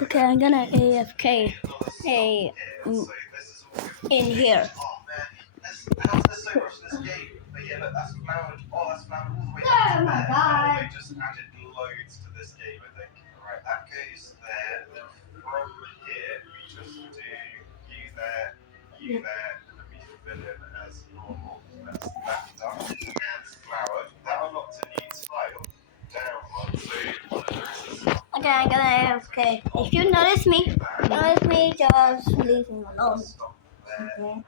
Okay, I'm gonna AFK. Hey, in here. Oh my god. Okay, I'm gonna AFK. If you notice me, just leave me alone. Okay.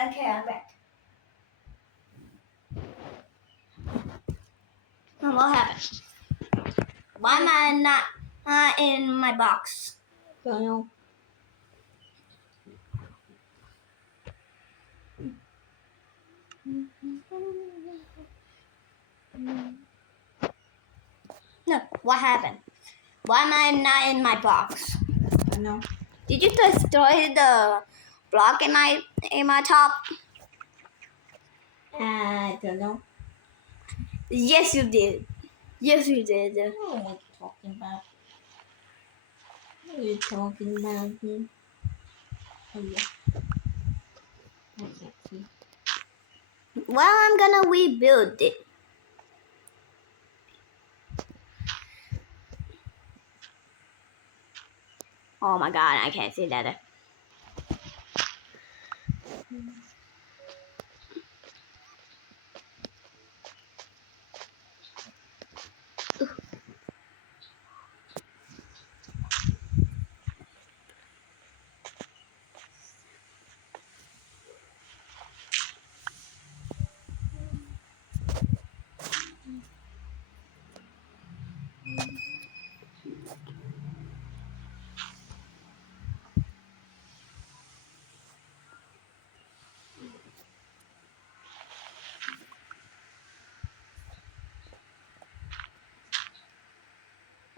Okay, I'm back. What happened? Why am I not in my box? Don't know. No, what happened? Why am I not in my box? Don't know. Did you destroy the block in my top? I don't know. Yes, you did. Yes, you did. I don't know what you're talking about. What are you talking about? Oh yeah. I can't see. Well, I'm gonna rebuild it. Oh my god, I can't see that.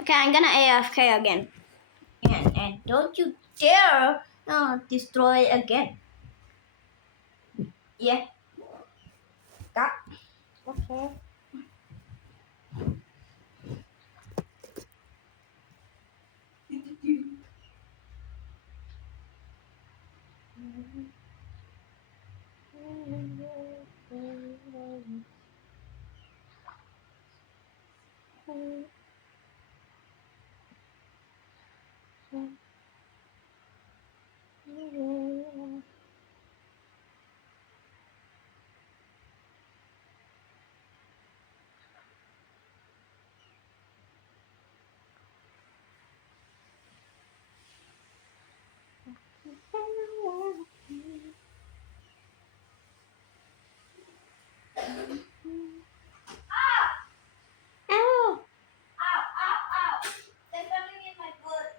Okay, I'm gonna AFK again. And don't you dare destroy it again. Yeah. Got. Okay. Ow! Ow! Ow! Ow! There's something in my foot.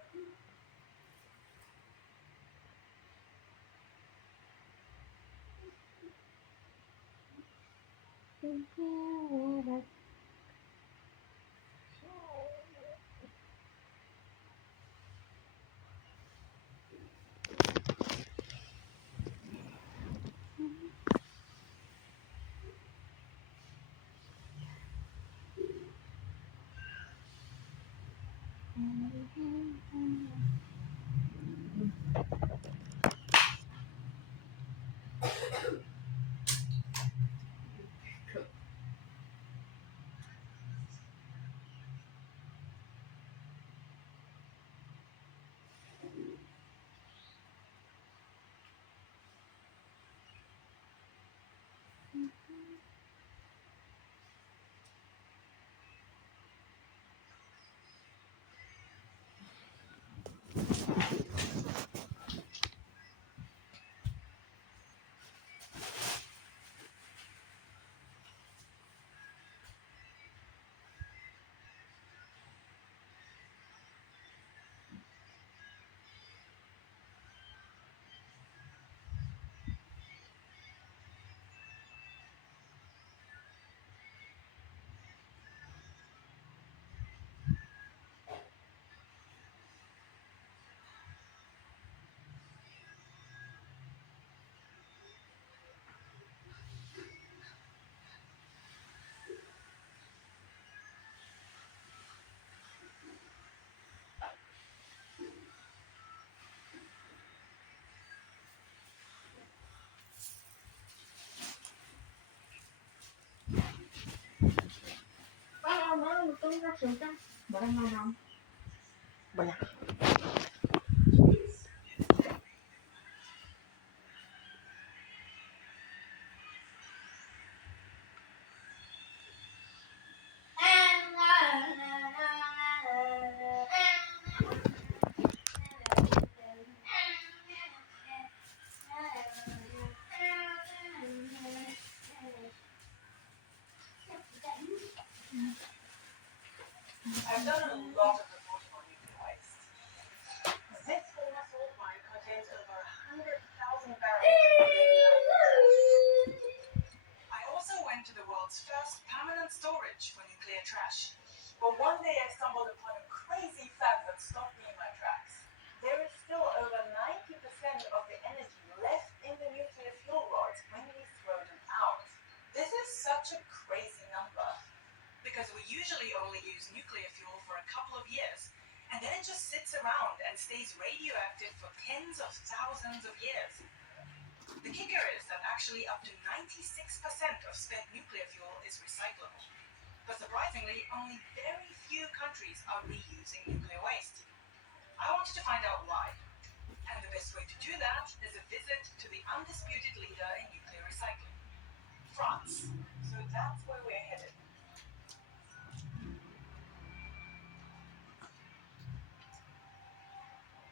Boleh. stays radioactive for tens of thousands of years. The kicker is that actually up to 96% of spent nuclear fuel is recyclable. But surprisingly, only very few countries are reusing nuclear waste. I wanted to find out why. And the best way to do that is a visit to the undisputed leader in nuclear recycling, France. So that's where we're headed.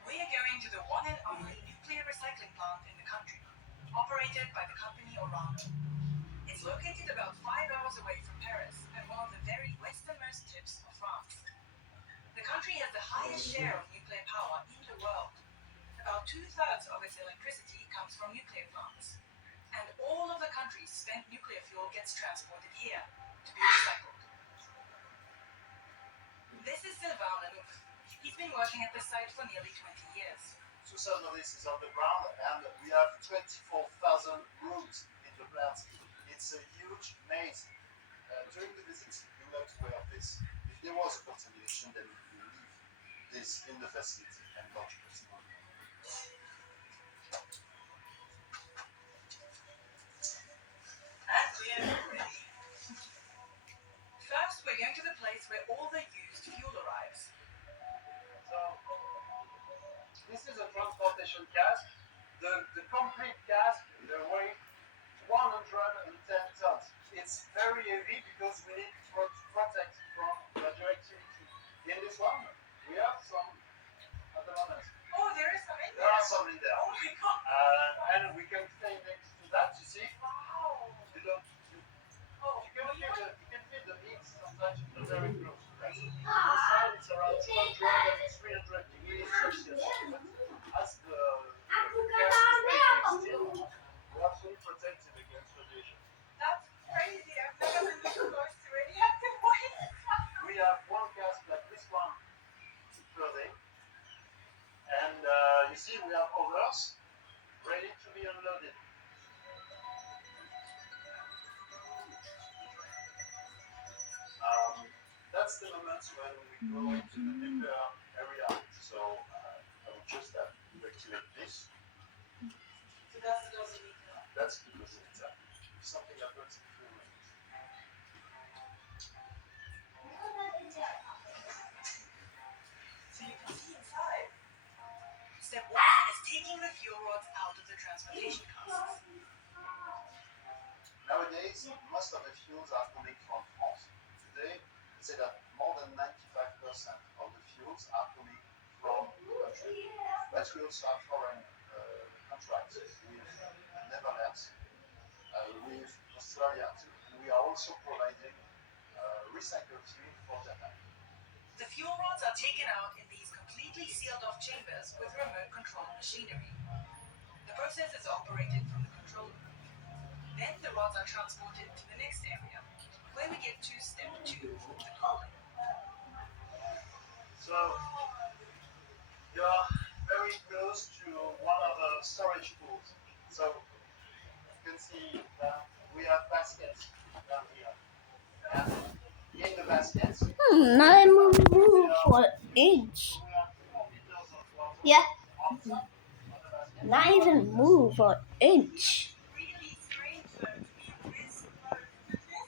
We are going to the one and only nuclear recycling plant in the country, operated by the company Orano. It's located about 5 hours away from Paris and one of the very westernmost tips of France. The country has the highest share of nuclear power in the world. About 2/3 of its electricity comes from nuclear plants. And all of the country's spent nuclear fuel gets transported here to be recycled. This is Sylvain Lenouf. He's been working at this site for nearly 20 years. 2/3 of this is underground, and we have 24,000 rooms in the plant. It's a huge maze. During the visits, you have to wear this. If there was a contamination, then you leave this in the facility and not just on. And we're ready. First, we're going to the place where all the used fuel arrives. So, this is a transportation cask. The complete cask, the weight 110 tons. It's very heavy because we need to protect from radioactivity. In this one, we have some at the moment. Oh, there is some in There there. are some in there. Oh my god. And we can stay next to that, you see? Wow. You don't, Oh, you can feel the heat sometimes if you're very close to that. Inside it's around 200 and 300 degrees Celsius. But as the gas is very still, we're absolutely protected against radiation. that's crazy. I've never been this close to radioactive waste. We have one cask like this one per day. And you see we have others ready to be unloaded. That's the moment when we go into the nuclear area. So I would just have to activate this. So that's the dosimeter. That's the dosimeter. If something happens, it will ring. So you can see inside. Step 1 is taking the fuel rods out of the transportation casks. Nowadays, most of the fuels are coming from France. Today, we say that more than 95% of the fuels are coming from the country. But we also have foreign contracts with Netherlands, with Australia too. And we are also providing recycled fuel for Japan. The fuel rods are taken out in these completely sealed off chambers with remote control machinery. The process is operated from the control room. Then the rods are transported to the next area, where we get to step 2, the cooling. So you're very close to one of the storage pools. So you can see that we have baskets down here. And in the baskets, Not move for inch. we have 4 liters of water Yeah, on the basket. not even move for inch.